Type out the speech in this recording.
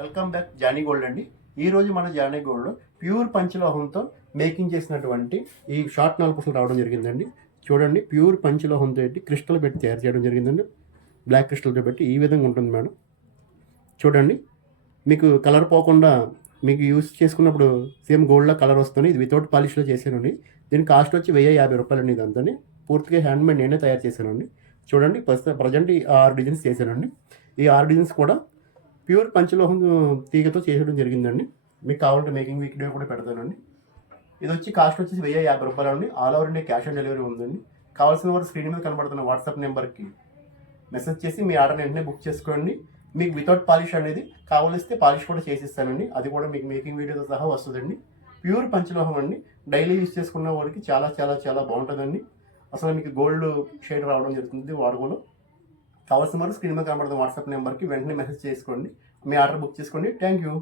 Welcome back Johnny gold అండి. ఈరోజు మన జానీ గోల్డ్లో ప్యూర్ పంచలోహంతో మేకింగ్ చేసినటువంటి ఈ షార్ట్ నలపూసలు రావడం జరిగిందండి. చూడండి, ప్యూర్ పంచలోహంతో పెట్టి క్రిస్టల్ పెట్టి తయారు చేయడం జరిగిందండి. బ్లాక్ క్రిస్టల్తో పెట్టి ఈ విధంగా ఉంటుంది మేడం. చూడండి, మీకు కలర్ పోకుండా మీకు యూస్ చేసుకున్నప్పుడు సేమ్ గోల్డ్లో కలర్ వస్తుంది. ఇది వితౌట్ పాలిష్లో చేశానండి. దీని కాస్ట్ వచ్చి 1050 రూపాయలండి. ఇదంతా పూర్తిగా హ్యాండ్ మేడ్ నేనే తయారు చేశానండి. చూడండి, ప్రజెంట్ ఈ 6 డిజైన్స్ చేశానండి. ఈ 6 డిజైన్స్ కూడా ప్యూర్ పంచలోహం తీగతో చేయడం జరిగిందండి. మీకు కావాలంటే మేకింగ్ వీడియో కూడా పెడతానండి. ఇది వచ్చి కాస్ట్ వచ్చేసి 1050 రూపాయలండి. All over India cash on delivery ఉందండి. కావాల్సిన వారు స్క్రీన్ మీద కనబడుతున్న వాట్సాప్ నెంబర్కి మెసేజ్ చేసి మీ ఆర్డర్ వెంటనే బుక్ చేసుకోండి. మీకు వితౌట్ పాలిష్ అనేది కావాలిస్తే పాలిష్ కూడా చేసిస్తానండి. అది కూడా మీకు మేకింగ్ వీడియోతో సహా వస్తుందండి. ప్యూర్ పంచలోహం అండి. డైలీ యూజ్ చేసుకున్న వారికి చాలా చాలా చాలా బాగుంటుందండి. అసలు మీకు గోల్డ్ షేడ్ రావడం జరుగుతుంది వాడుకోలో. కావాల్సిన వారు స్క్రీన్ మీద కనబడుతున్న వాట్సాప్ నెంబర్కి వెంటనే మెసేజ్ చేసుకోండి. మీ ఆర్డర్ బుక్ చేసుకోండి. Thank you.